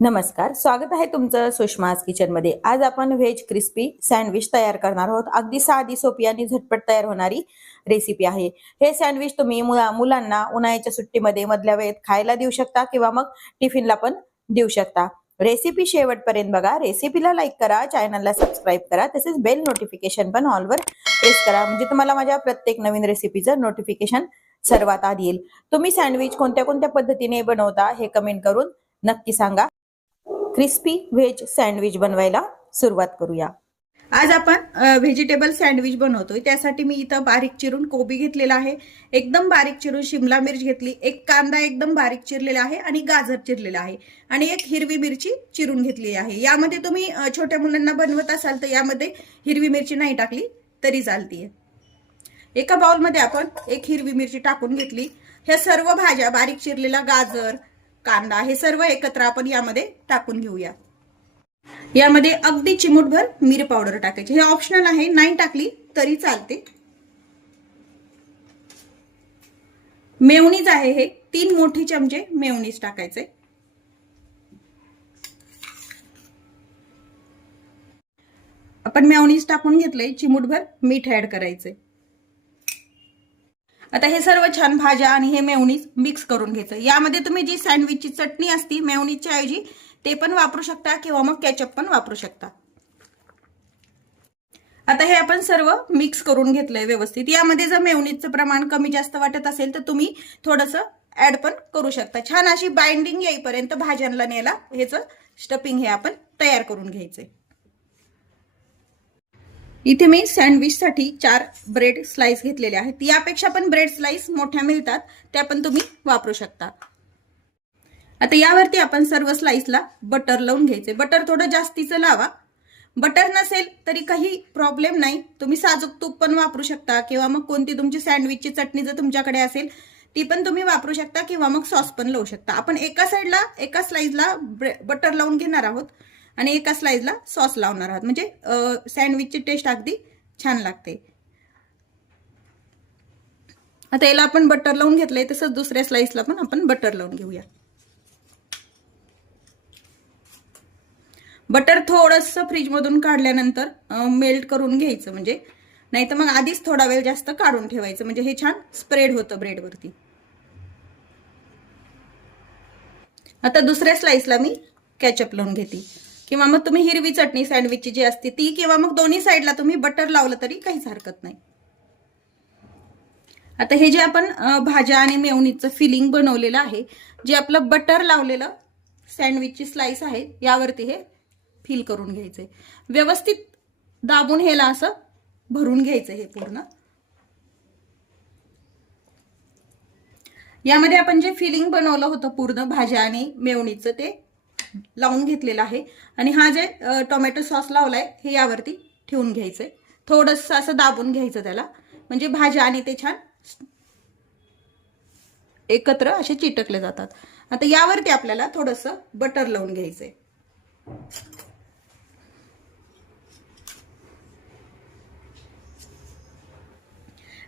नमस्कार, स्वागत आहे तुमचं सुषमाज किचन मध्ये। आज आपण व्हेज क्रिस्पी सँडविच तयार करणार आहोत। अगदी साधी, सोपी आणि झटपट तयार होणारी रेसिपी आहे। हे सँडविच तुम्ही मुलांना उन्हाळ्याच्या सुट्टीमध्ये मधल्या वेळेत खायला देऊ शकता किंवा मग टिफिनला पण देऊ शकता। रेसिपी शेवटपर्यंत बघा। रेसिपीला लाईक करा, चॅनलला सबस्क्राईब करा, तसेच बेल नोटिफिकेशन पण ऑल वर प्रेस करा, म्हणजे तुम्हाला माझ्या प्रत्येक नवीन रेसिपीचं नोटिफिकेशन सर्वात आधी येईल। तुम्ही सँडविच कोणत्या कोणत्या पद्धतीने बनवता हे कमेंट करून नक्की सांगा। क्रिस्पी व्हेज सँडविच बनवायला सुरुवात करूया। आज आपण व्हेजिटेबल सँडविच बनवतोय। त्यासाठी मी इथं बारीक चिरून कोबी घेतलेला आहे, एकदम बारीक चिरून शिमला मिर्च घेतली, एक कांदा एकदम बारीक चिरलेला आहे आणि गाजर चिरलेला आहे आणि एक हिरवी मिरची चिरून घेतली आहे। यामध्ये तुम्ही छोट्या मुलांना बनवत असाल तर यामध्ये हिरवी मिरची नाही टाकली तरी चालते। एका बाउल मध्ये आपण एक हिरवी मिरची टाकून घेतली। ह्या सर्व भाज्या, बारीक चिरलेला गाजर, कांदा, हे सर्व एकत्र आपण यामध्ये टाकून घेऊया। यामध्ये अगदी चिमूटभर मिरी पावडर टाकायची, हे ऑप्शनल आहे, नाही टाकली तरी चालते। मेयोनीज आहे, हे 3 मोठे चमचे मेयोनीज टाकायचे। आपण मेयोनीज टाकून घेतले, चिमूटभर मीठ ऍड करायचे। आता हे सर्व छान भाज्या आणि हे मेयोनीज मिक्स करून घ्यायचं। यामध्ये तुम्ही जी सँडविचची चटणी असती मेयोनीजच्या ऐवजी ते पण वापरू शकता किंवा मग केचप पण वापरू शकता। आता हे आपण सर्व मिक्स करून घेतलंय व्यवस्थित। यामध्ये जर मेयोनीजचं प्रमाण कमी जास्त वाटत असेल तर तुम्ही थोडंसं ऍड पण करू शकता। छान अशी बाइंडिंग येईपर्यंत भाज्यांना न्यायला ह्याचं स्टफिंग हे आपण तयार करून घ्यायचंय। इथे मी सँडविच साठी 4 ब्रेड स्लाइस घेतलेले आहेत। यापेक्षा पण ब्रेड स्लाइस मोठ्या मिळतात, त्या पण तुम्ही वापरू शकता। आता यावरती आपण सर्व स्लाइसला बटर लावून घ्यायचे। बटर थोडं जास्तीचं लावा। बटर नसेल तरी काही प्रॉब्लेम नाही, तुम्ही साजूक तूप पण वापरू शकता किंवा मग कोणती तुमची सँडविचची चटणी जर तुमच्याकडे असेल ती पण तुम्ही वापरू शकता किंवा मग सॉस पण लावू शकता। आपण एका साइडला एका स्लाइसला बटर लावून घेणार आहोत आणि एका स्लाइसला सॉस लावणार आहोत, म्हणजे सँडविचची टेस्ट अगदी छान लागते। आता याला आपण बटर लावून घेतलंय, तसंच दुसऱ्या स्लाइसला पण आपण बटर लावून घेऊया। बटर थोडंसं फ्रीज मधून काढल्यानंतर मेल्ट करून घ्यायचं, म्हणजे नाहीतर मग आधीच थोडा वेळ जास्त काढून ठेवायचं, म्हणजे हे छान स्प्रेड होतं ब्रेड वरती। आता दुसऱ्या स्लाइसला मी केचप लावून घेते किंवा मग तुम्ही हिरवी चटणी सँडविचची जी असते ती, किंवा मग दोन्ही साइडला तुम्ही बटर लावलं तरी काहीच हरकत नाही। आता हे जे आपण भाज्या आणि मेयोनीजचं फिलिंग बनवलेलं आहे, जे आपलं बटर लावलेलं सँडविचची स्लाइस आहे यावरती हे फिल करून घ्यायचे। व्यवस्थित दाबून ह्याला असं भरून घ्यायचं हे पूर्ण। यामध्ये आपण जे फिलिंग बनवलं होतं पूर्ण भाज्या आणि मेयोनीजचं ते लावून घेतलेलं आहे आणि हा जे टोमॅटो सॉस लावलाय हे यावरती ठेवून घ्यायचंय। थोडंसं असं दाबून घ्यायचं त्याला, म्हणजे भाज्या आणि ते छान एकत्र असे चिटकले जातात। आता यावरती आपल्याला थोडंसं बटर लावून घ्यायचंय।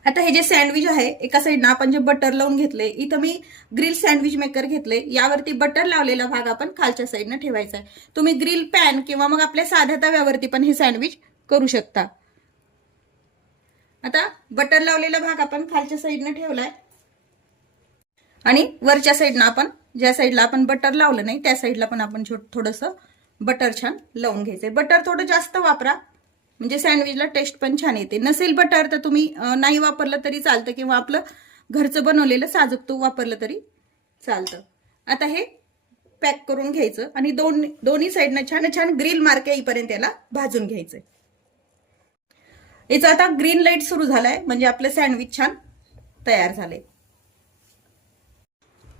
आता हे जे सँडविच आहे एका साइडनं आपण जे बटर लावून घेतले, इथं मी ग्रिल सँडविच मेकर घेतले, यावरती बटर लावलेला भाग आपण खालच्या साइडनं ठेवायचा आहे। तुम्ही ग्रिल पॅन किंवा मग आपल्या साध्या तव्यावरती पण हे सँडविच करू शकता। आता बटर लावलेला भाग आपण खालच्या साइडनं ठेवलाय आणि वरच्या साइडनं आपण ज्या साइडला आपण बटर लावलं नाही त्या साइडला पण आपण थोडंसं बटर छान लावून घ्यायचंय। बटर थोडं जास्त वापरा, म्हणजे सँडविचला टेस्ट पण छान येते। नसेल बटर तर तुम्ही नाही वापरलं तरी चालतं किंवा आपलं घरचं बनवलेलं साजूक तूप वापरलं तरी चालतं। आता हे पॅक करून घ्यायचं आणि दोन्ही साइडनं छान छान ग्रिल मार्क येईपर्यंत याला भाजून घ्यायचंय। याचा आता ग्रीन लाईट सुरू झालाय, म्हणजे आपलं सँडविच छान तयार झालंय।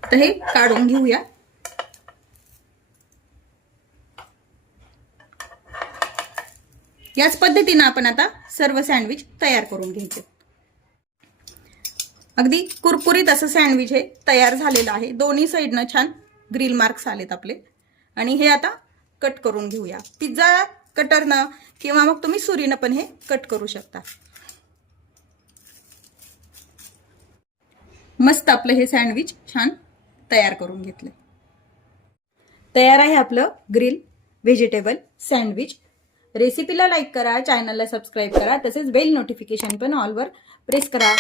तर हे काढून घेऊया। याच पद्धतीने आपण आता सर्व सँडविच तयार करून घ्यायचे। अगदी कुरकुरीत असं सँडविच हे तयार झालेलं आहे। दोन्ही साइडनं छान ग्रिल मार्क्स आलेत आपले आणि हे आता कट करून घेऊया। पिझ्झा कटरनं किंवा मग तुम्ही सुरीनं पण हे कट करू शकता। मस्त आपलं हे सँडविच छान तयार करून घेतले। तयार आहे आपलं ग्रिल व्हेजिटेबल सँडविच. रेसिपीला लाईक करा, चॅनलला सबस्क्राईब करा, तसेच बेल नोटिफिकेशन पण ऑलवर प्रेस करा.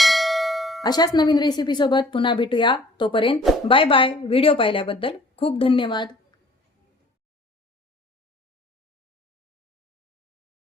अशाच नवीन रेसिपी सोबत पुन्हा भेटूया. तोपर्यंत बाय बाय. व्हिडिओ पाहिल्याबद्दल खूप धन्यवाद.